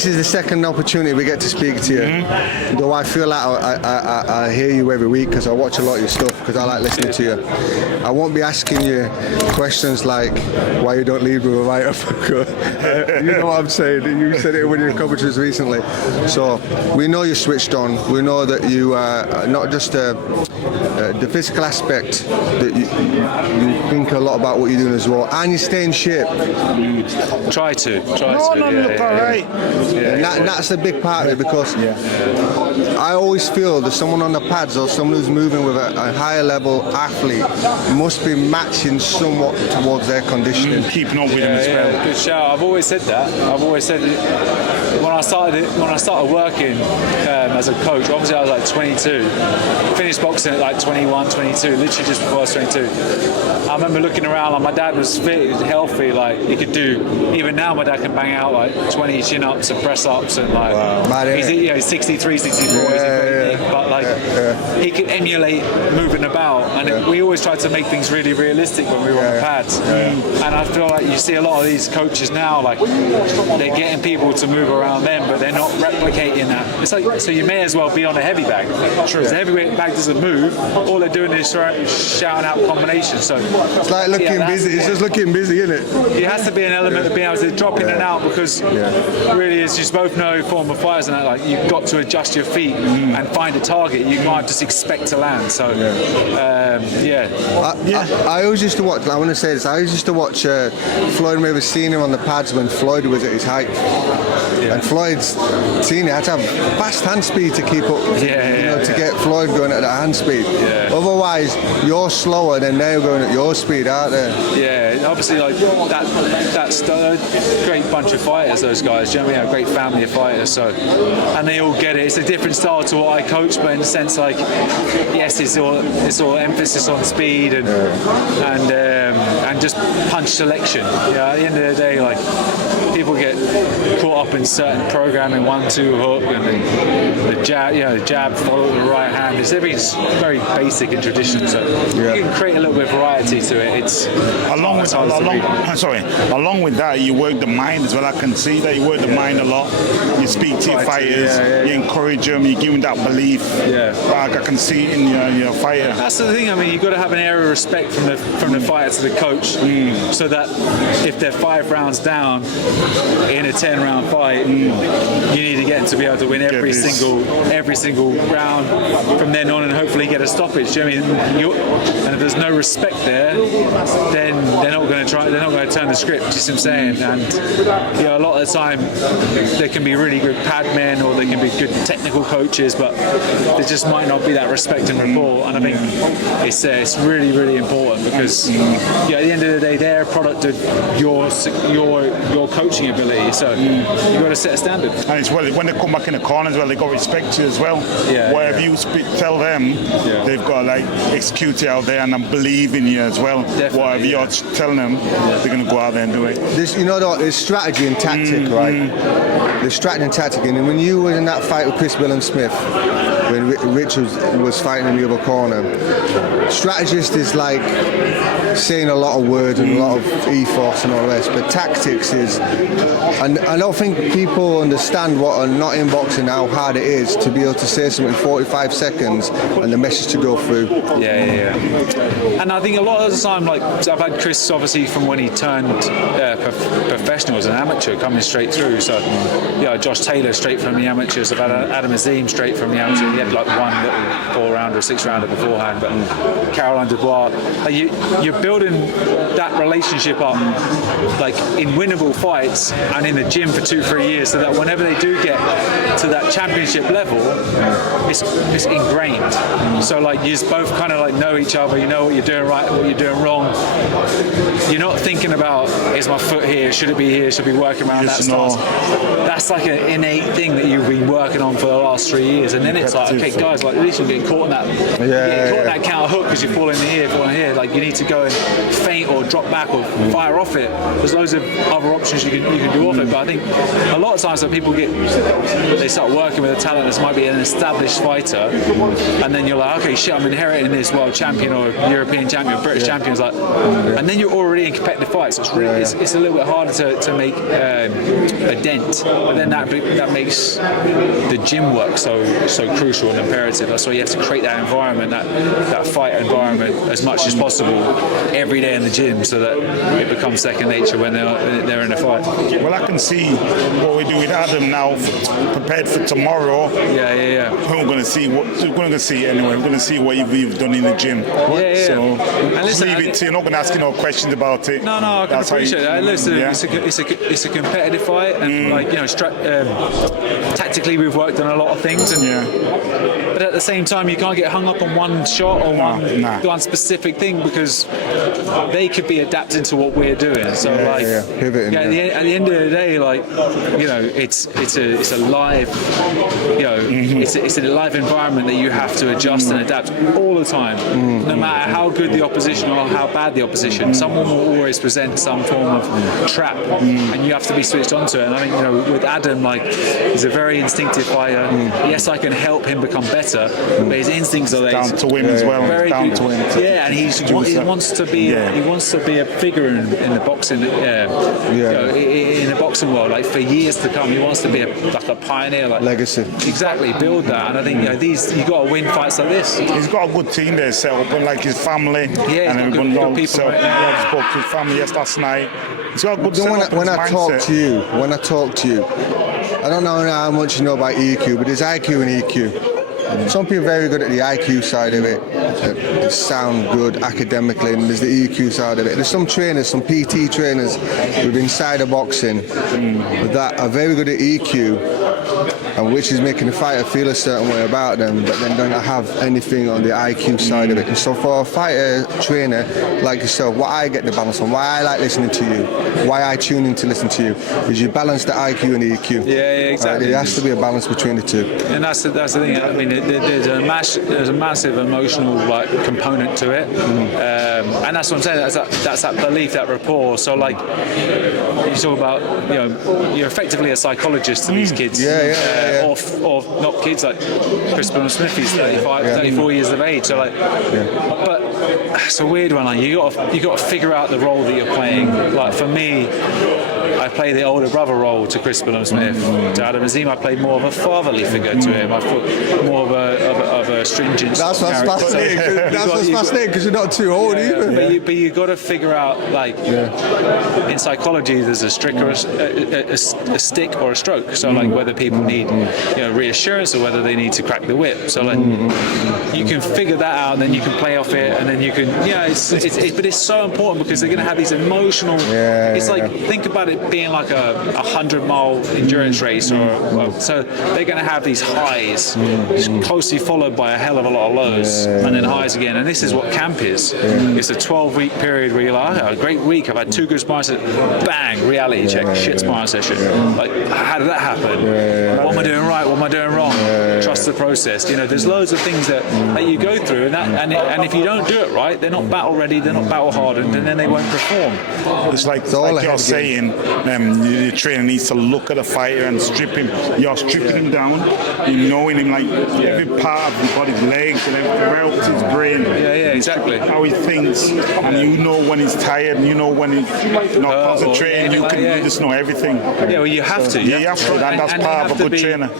this is the second opportunity we get to speak to you. Though I feel like I hear you every week because I watch a lot of your stuff because I like listening to you. I won't be asking you questions like why you don't lead with a right uppercut. You know what I'm saying? You said it when you were commentaries recently. So we know you're switched on. We know that you are not just the physical aspect, that you think a lot about what you're doing as well, and you stay in shape. Try to. Look all right. And that's a big part of it because I always feel that someone on the pads or someone who's moving with a higher level athlete must be matching somewhat towards their conditioning. Keeping up with them as well. Good shout. I've always said that. When I started working as a coach, obviously I was like 22. Finished boxing at like 21, 22, literally just before I was 22. I remember looking around, like my dad was fit, he was healthy, like he could do, even now my dad can bang out like 20 chin-ups and press-ups and like, he's 63, 64, but like he could emulate moving about, and we always tried to make things really realistic when we were on the pads. And I feel like you see a lot of these coaches now, like they're getting people to move around them, but they're not replicating that. It's like, so you may as well be on a heavy bag. Because the heavyweight bag doesn't move, all they're doing is shouting out combinations. So it's like looking busy. It's just looking busy, isn't it? It has to be an element of being able to drop in and out, because really, as you both know, former fighters and that, like you've got to adjust your feet and find a target. You can't just expect to land. So I always used to watch. I want to say this. I always used to watch Floyd Mayweather Senior on the pads when Floyd was at his height. And Floyd's Senior had to have fast hand speed to keep up. To get Floyd going at that hand speed. Otherwise, you're slower than they're going at your speed, aren't they? Yeah, obviously, like that's a great bunch of fighters. Those guys, do you know what I mean? A great family of fighters. So, and they all get it. It's a different style to what I coach, but in the sense, like, yes, it's all emphasis on speed and just punch selection. At the end of the day, like people get caught up in certain programming, 1-2 hook, and the jab follow the right hand. Everything's very basic and traditional, so you can create a little bit of variety to it. It's along with that, you work the mind as well. I can see that you work the mind a lot. You speak to your fighters, you encourage them, you give them that belief. Like I can see it in your fighter. That's the thing. I mean, you've got to have an area of respect from the fighter to the coach, so that if they're 5 rounds down in a 10-round fight, you need to get them to be able to win every single round from then on, and hopefully get a stoppage. Do you know what I mean? And if there's no respect there, then they're not going to try. They're not going to turn the script. You see what I'm saying? And a lot of the time, there can be really good pad men, or they can be good technical coaches, but there just might not be that respect and rapport. And I think it's really, really important, because at the end of the day, they're a product of your coaching ability. So you've got to set a standard. And it's when they come back in the corner as well, they got to respect you as well. Whatever you tell them, they've got to like execute it out there and believe in you as well. Whatever you're telling them, they're going to go out there and do it. There's strategy and tactic, right? There's strategy and tactic. And when you were in that fight with Chris Smith, when Rich was fighting in the other corner, strategist is like saying a lot of words and a lot of ethos and all this, but tactics is, and I don't think people understand what, not in boxing, how hard it is to be able to say something in 45 seconds and the message to go through. And I think a lot of the time, like I've had Chris obviously from when he turned professional as an amateur coming straight through. So Josh Taylor straight from the amateurs. I've had Adam Azim straight from the amateur. He had like one little 4-rounder or 6-rounder beforehand, but Caroline Dubois, you're building that relationship up like in winnable fights and in the gym for 2-3 years, so that whenever they do get to that championship level, it's ingrained. So like you both kind of like know each other, you know what you're doing right, what you're doing wrong. You're not thinking about, is my foot here, should it be here, should be working around that stance. That's like an innate thing that you've been working on for the last 3 years, and then it's like, okay guys, like at least you're getting caught in that that counter hook because you're falling here, like you need to go and feint or drop back or fire off it. There's loads of other options you can do off it, but I think a lot of times when people they start working with a talent that might be an established fighter, and then you're like, okay, shit, I'm inheriting this world champion or European champion, British champion, like, and then you're already in competitive fights. So it's a little bit harder to make a dent But then that makes the gym work so crucial and imperative. That's why you have to create that environment, that fight environment, as much as possible every day in the gym, so that it becomes second nature when they're in a fight. Well, I can see what we do with Adam now, prepared for tomorrow. Yeah. We're going to see anyway. We're going to see what you've done in the gym. Yeah. So And listen, leave it to you. You're not going to ask you no questions about it. No, I can appreciate that. Listen, yeah. it's a competitive fight, and tactically we've worked on a lot of things. But at the same time, you can't get hung up on one shot or one specific thing, because they could be adapting to what we're doing. So Pivoting, at the end of the day, it's a live, it's a live environment that you have to adjust and adapt all the time, no matter how good the opposition or how bad the opposition. Someone will always present some form of trap, and you have to be switched onto it. And I think with Adam, he's a very instinctive fighter. Yes, I can help him become better, but his instincts are there. Down to him as well. Very down good. to him. Yeah, and he wants to be a figure in the boxing in the boxing world. Like, for years to come, he wants to be a pioneer, legacy. Exactly, build that. And I think you got to win fights like this. He's got a good team there set up, and his family. Yeah, and good people. I spoke to his family last night. He's got a good setup. When I talk to you, I don't know how much you know about EQ, but there's IQ and EQ. Some people are very good at the IQ side of it. They sound good academically, and there's the EQ side of it. There's some trainers, some PT trainers with insider boxing that are very good at EQ, and which is making the fighter feel a certain way about them, but then don't have anything on the IQ side of it. And so for a fighter trainer like yourself, what I get the balance on, why I like listening to you, why I tune in to listen to you, is you balance the IQ and the EQ. Yeah, exactly. There has to be a balance between the two. And that's the thing. I mean, there's a massive emotional component to it, and that's what I'm saying. That's that belief, that rapport. So you talk about, you're effectively a psychologist to these kids. Or not kids, like Chris Smith, he's 34 years of age. So but it's a weird one. You got to figure out the role that you're playing. Like, for me, I play the older brother role to Chris Smith. To Adam Azim, I played more of a fatherly figure to him. I put more of a stringent. That's what's fascinating. That's what's fascinating, because you're not too old either. But you got to figure out, in psychology, there's a stick or a stroke. So whether people need reassurance or whether they need to crack the whip. So you can figure that out, and then you can play off it, and then you can but it's so important, because they're going to have these emotional. It's think about it being like a 100-mile endurance race, or so they're going to have these highs, closely followed by a hell of a lot of lows, and then highs again. And this is what camp is. It's a 12-week period where you're like, a great week, I've had 2 good sparring sessions, bang, reality check, shit sparring session. How did that happen? What am I doing right? What am I doing wrong? Trust the process. There's loads of things that you go through, and if you don't do it right, they're not battle ready, they're not battle hardened, and then they won't perform. It's like you're saying, the trainer needs to look at a fighter and strip him. You're stripping him down, knowing him every part of his body, his legs, and everything, where up to his brain. Yeah, exactly. How he thinks, and when he's tired, and when he's not concentrating. You just know everything. Yeah, well, you have to. You have to. That's part of a good trainer.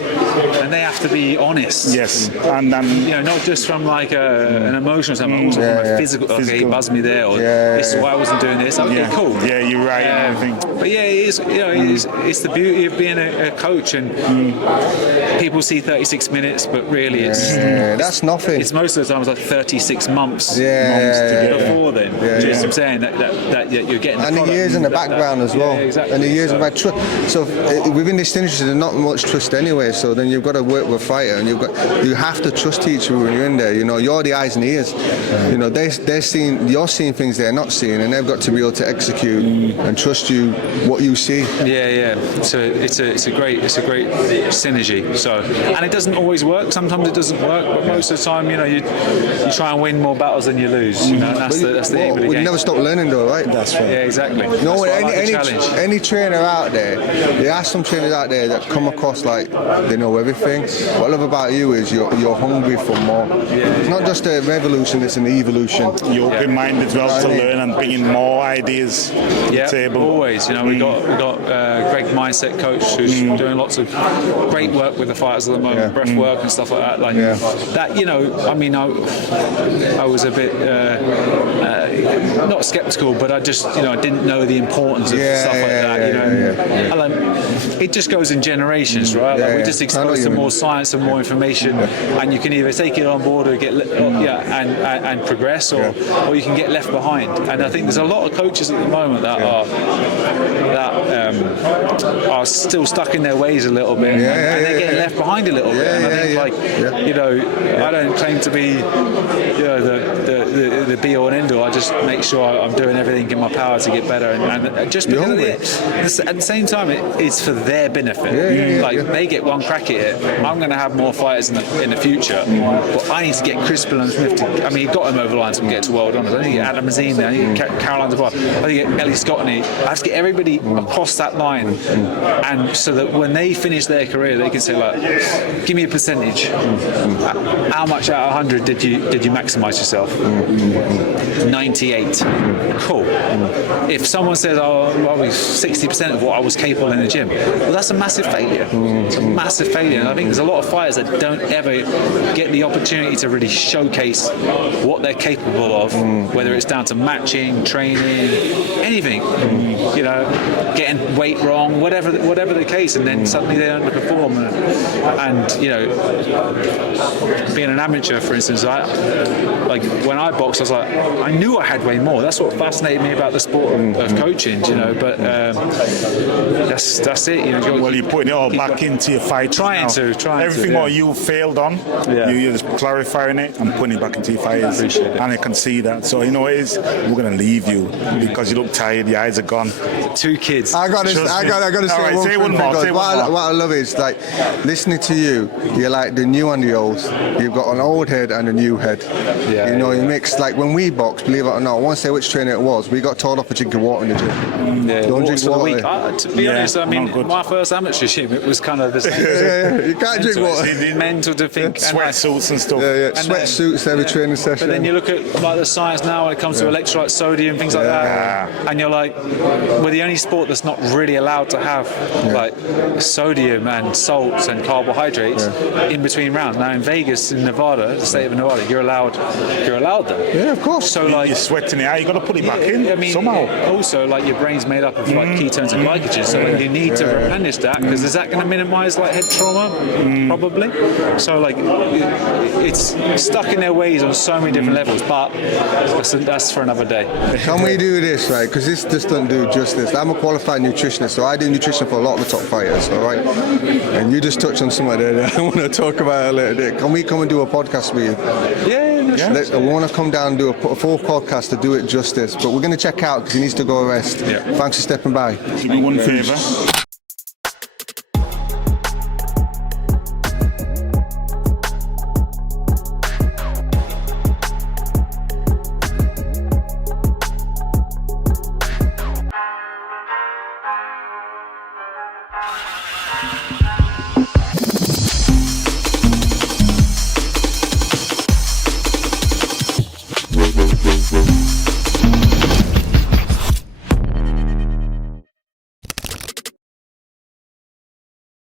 And they have to be honest. Yes, and not just from an emotional standpoint, also from a physical. Okay, he buzzed me there, or this is why I wasn't doing this. Okay, cool. Yeah, you're right. But it's the beauty of being a coach, and people see 36 minutes, but really it's that's nothing. It's most of the time it's like 36 months before then. Do you know what I'm saying? That you're getting. And the years in the background as well. Yeah, exactly. And the years of so within this industry, there's not much trust anyway. So then you've got to work with a fighter, and you have to trust each other when you're in there. You're the eyes and ears. You're seeing things they're not seeing, and they've got to be able to execute and trust you what you see. So it's a great synergy. So, and it doesn't always work. Sometimes it doesn't work, but most of the time, you try and win more battles than you lose. That's the aim of the game. You never stop learning, though, right? That's right. Yeah, exactly. Any trainer out there, there are some trainers out there that come across like they know everything. What I love about you is you're hungry for more. It's not just a revolution; it's an evolution. You're open-minded as well to learn and bring in more ideas to the table. Always. You know, we got Greg, mindset coach, who's doing lots of great work with the fighters at the moment, breath work and stuff like that. Like that, you know. I mean, I was a bit not skeptical, but I just, you know, I didn't know the importance of stuff like that. You know, like, it just goes in generations, right? Like, we're just exposed to more science and more information, and you can either take it on board or get and progress, or you can get left behind. And I think there's a lot of coaches at the moment that are still stuck in their ways a little bit, and they're getting left behind a little bit. And I think, you know, I don't claim to be, you know, the be all and end all. I just make sure I'm doing everything in my power to get better, and just because at the same time it's for their benefit. They get one crack at it. I'm going to have more fighters in the future, but I need to get Chris Smith to. I mean, he got him over the line to get to world honours. I need to get Adam Azim there. I need to get Caroline DeVar. I need to get Ellie Scottney. I have to get everybody across that line, and so that when they finish their career, they can say, like, give me a percentage. How much out of 100 did you maximise yourself? 98. Cool. If someone says, oh, well, 60% of what I was capable in the gym, well, that's a massive failure. It's a massive failure. And I think there's a lot of fighters that don't ever get the opportunity to really showcase what they're capable of, whether it's down to matching, training, anything, you know, getting weight wrong, whatever the case, and then suddenly they underperform. And you know, being an amateur, for instance, like when I boxed, I was like, I knew I had way more. That's what fascinated me about the sport of coaching, you know. But that's it. You know, you're putting it all back into your fight. Trying to everything what you failed on, you're just clarifying it and putting it back into your fight. And I can see that. So you know what it is, we're gonna leave you because you look tired. Your eyes are gone. 2 kids. I got to say one more. What I love is, like, listening to you. You're like the new and the old. You've got an old head and a new head. You know, you mix, like when we box, believe it or not, I won't say which trainer it was, we got told off for drinking water in the gym. Don't drink water. To be honest, I mean, my first amateur gym, it was kind of the same. You can't drink water. It's mental to think. Sweatsuits and stuff. Sweatsuits every training session. But then you look at like the science now when it comes to electrolyte, sodium, things like that, and you're like, we're the only sport that's not really allowed to have like sodium and salts and carbohydrates in between rounds. Now in Vegas, in Nevada, the state of Nevada, you're allowed them. Yeah, of course. So like you're sweating it out, you got to put it back in. I mean, somehow. Also, like your brain's made up of like ketones and glycogen, so like, you need to replenish that, because is that going to minimise like head trauma? Probably. So like it's stuck in their ways on so many different levels, but that's for another day. Can we do this, right? Because this just doesn't do justice. I'm a qualified nutritionist, so I do nutrition for a lot of the top fighters, all right? And you just touched on something there that I want to talk about a little bit. Can we come and do a podcast with you? I want to come down and do a full podcast to do it justice, but we're going to check out because he needs to go rest. Thanks for stepping by. Do me one favour.